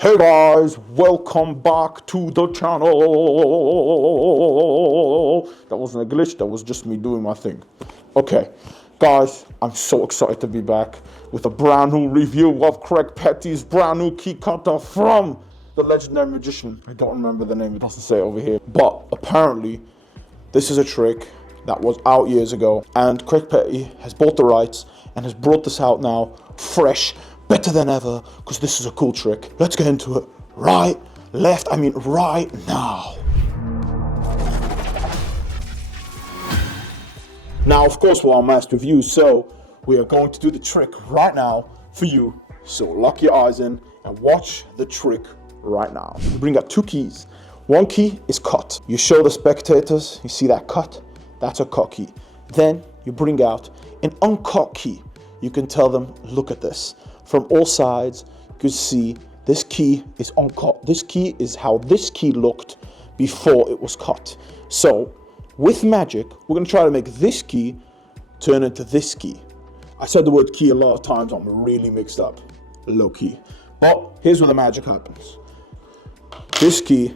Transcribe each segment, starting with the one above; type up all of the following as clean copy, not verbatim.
Hey guys, welcome back to the channel. That wasn't a glitch, that was just me doing my thing. Okay, guys, I'm so excited to be back with a brand new review of Craig Petty's brand new key cutter from the legendary magician. I don't remember the name, it doesn't say it over here. But apparently, this is a trick that was out years ago, and Craig Petty has bought the rights and has brought this out now, fresh, better than ever, because this is a cool trick. Let's get into it. Right now. Now, of course, we're on Master Review, so we are going to do the trick right now for you. So lock your eyes in and watch the trick right now. You bring out two keys. One key is cut. You show the spectators, you see that cut? That's a cut key. Then you bring out an uncut key. You can tell them, look at this. From all sides, you can see this key is uncut. This key is how this key looked before it was cut. So, with magic, we're going to try to make this key turn into this key. I said the word key a lot of times, I'm really mixed up. Low key. But here's where the magic happens. This key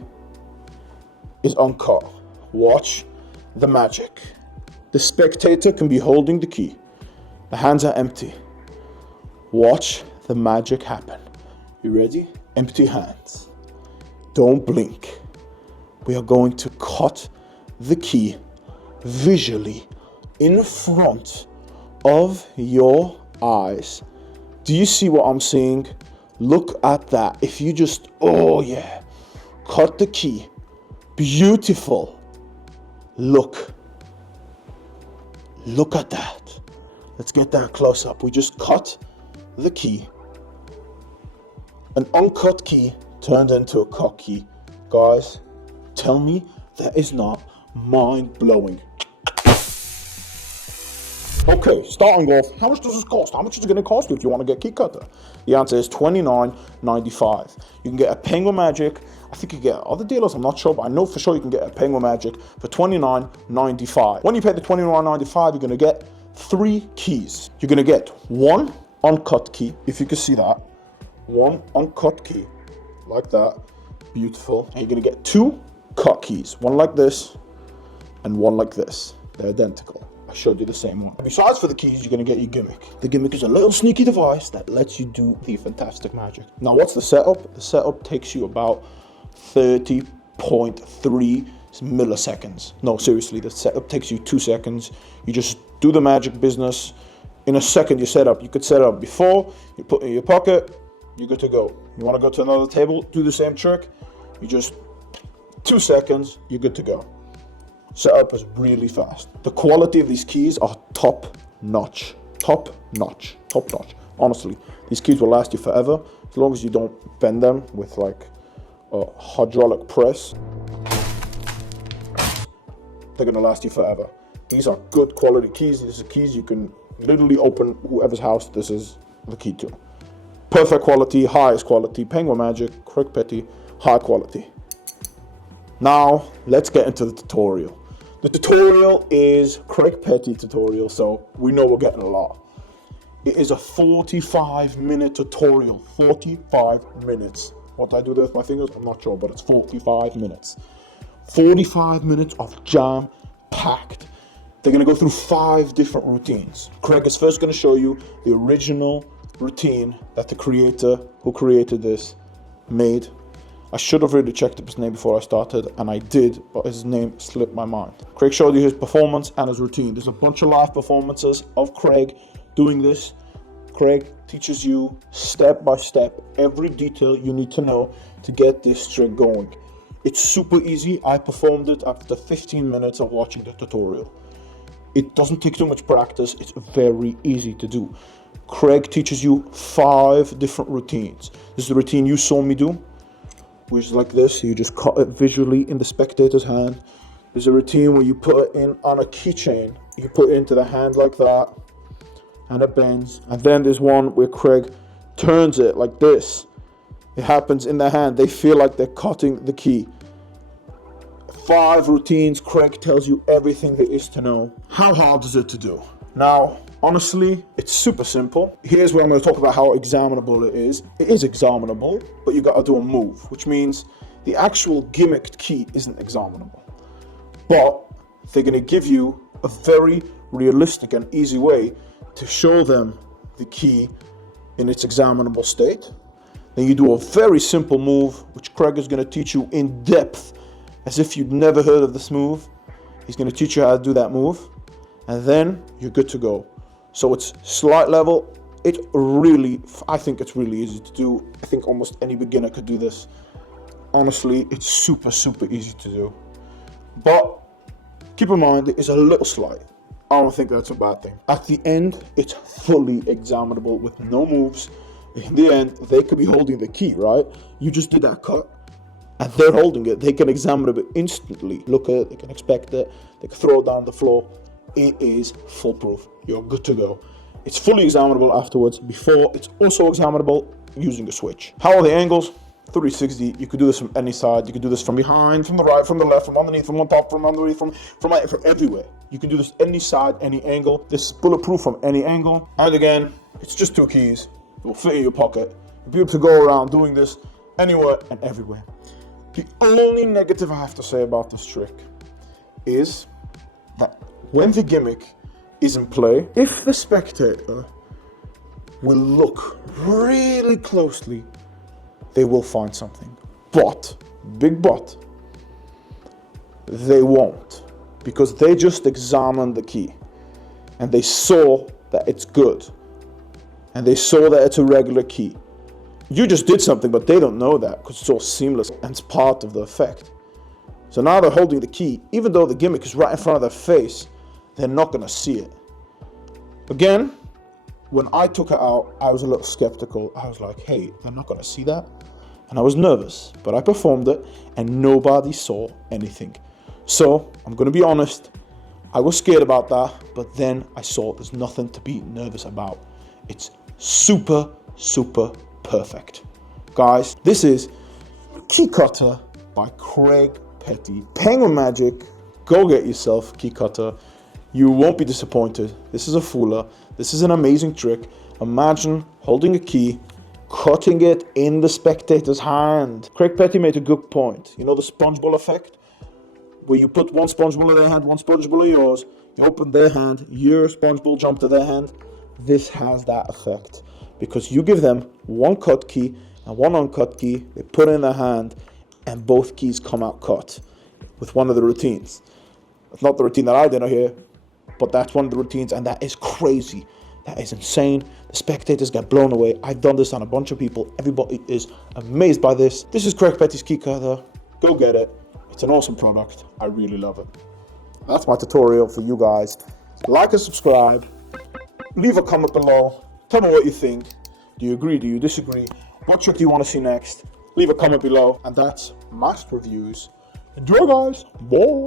is uncut. Watch the magic. The spectator can be holding the key. The hands are empty. Watch the magic happen. You ready? Empty hands. Don't blink. We are going to cut the key visually in front of your eyes. Do you see what I'm seeing? Look at that. If you just, oh yeah, cut the key. Beautiful. Look at that. Let's get that close up. We just cut the key. An uncut key turned into a cut key. Guys, tell me that is not mind-blowing. Okay, starting off, how much does this cost? How much is it going to cost you if you want to get key cutter? The answer is $29.95. You can get a Penguin Magic. I think you get other dealers, I'm not sure, but I know for sure you can get a Penguin Magic for $29.95. When you pay the $29.95, you're going to get 3 keys. You're going to get one uncut key, if you can see that. One uncut key, like that. Beautiful. And you're going to get 2 cut keys. One like this, and one like this. They're identical. I showed you the same one. Besides for the keys, you're going to get your gimmick. The gimmick is a little sneaky device that lets you do the fantastic magic. Now, what's the setup? The setup takes you about 30.3 milliseconds. No, seriously, the setup takes you 2 seconds. You just do the magic business. In a second, you set up. You could set up before, you put it in your pocket, you're good to go. You want to go to another table, do the same trick, you just 2 seconds, you're good to go. Setup is really fast. The quality of these keys are top notch. Honestly, these keys will last you forever as long as you don't bend them with like a hydraulic press. They're gonna last you forever. These are good quality keys. These are keys you can literally open whoever's house this is the key to. Perfect quality, highest quality, Penguin Magic, Craig Petty, high quality. Now, let's get into the tutorial. The tutorial is Craig Petty tutorial, so we know we're getting a lot. It is a 45-minute tutorial, 45 minutes. What I do there with my fingers, I'm not sure, but it's 45 minutes. 45 minutes of jam-packed. They're gonna go through 5 different routines. Craig is first gonna show you the original routine that the creator who created this made. I should have really checked up his name before I started, and I did, but his name slipped my mind. Craig showed you his performance and his routine. There's a bunch of live performances of Craig doing this. Craig teaches you step by step every detail you need to know to get this trick going. It's super easy. I performed it after 15 minutes of watching the tutorial. It doesn't take too much practice. It's very easy to do. Craig teaches you 5 different routines. This is the routine you saw me do, which is like this. You just cut it visually in the spectator's hand. There's a routine where you put it in on a keychain. You put it into the hand like that, and it bends. And then there's one where Craig turns it like this. It happens in the hand. They feel like they're cutting the key. 5 routines. Craig tells you everything there is to know. How hard is it to do? Now, Honestly, it's super simple. Here's where I'm going to talk about how examinable it is. It is examinable, but you got to do a move, which means the actual gimmicked key isn't examinable. But they're going to give you a very realistic and easy way to show them the key in its examinable state. Then you do a very simple move, which Craig is going to teach you in depth, as if you'd never heard of this move. He's going to teach you how to do that move, and then you're good to go. So it's slight level. I think it's really easy to do. I think almost any beginner could do this. Honestly, it's super, super easy to do. But keep in mind, it is a little slight. I don't think that's a bad thing. At the end, it's fully examinable with no moves. In the end, they could be holding the key, right? You just did that cut, and they're holding it. They can examine it instantly. Look at it, they can inspect it, they can throw it down the floor. It is foolproof. You're good to go. It's fully examinable afterwards. Before, it's also examinable using a switch. How are the angles? 360. You could do this from any side. You could do this from behind, from the right, from the left, from underneath, from on top, from underneath, from everywhere. You can do this any side, any angle. This is bulletproof from any angle. And again, it's just 2 keys. It will fit in your pocket. You'll be able to go around doing this anywhere and everywhere. The only negative I have to say about this trick is that when the gimmick is in play, if the spectator will look really closely, they will find something. But, big but, they won't. Because they just examined the key. And they saw that it's good. And they saw that it's a regular key. You just did something, but they don't know that because it's all seamless and it's part of the effect. So now they're holding the key, even though the gimmick is right in front of their face, they're not going to see it. Again, when I took it out, I was a little skeptical. I was like, hey, they're not going to see that? And I was nervous, but I performed it and nobody saw anything. So I'm going to be honest, I was scared about that, but then I saw there's nothing to be nervous about. It's super, super perfect. Guys, this is Key Cutter by Craig Petty. Penguin Magic, go get yourself Key Cutter. You won't be disappointed. This is a fooler. This is an amazing trick. Imagine holding a key, cutting it in the spectator's hand. Craig Petty made a good point. You know the sponge ball effect? Where you put one sponge ball in their hand, one sponge ball in yours, you open their hand, your sponge ball jump to their hand. This has that effect. Because you give them one cut key and one uncut key, they put it in their hand, and both keys come out cut with one of the routines. It's not the routine that I did here, but that's one of the routines, and that is crazy. That is insane. The spectators get blown away. I've done this on a bunch of people. Everybody is amazed by this. This is Craig Petty's Key Cutter. Go get it. It's an awesome product. I really love it. That's my tutorial for you guys. Like and subscribe. Leave a comment below. Tell me what you think. Do you agree? Do you disagree? What trick do you want to see next? Leave a comment below. And that's Master Reviews. Enjoy, guys. Bye.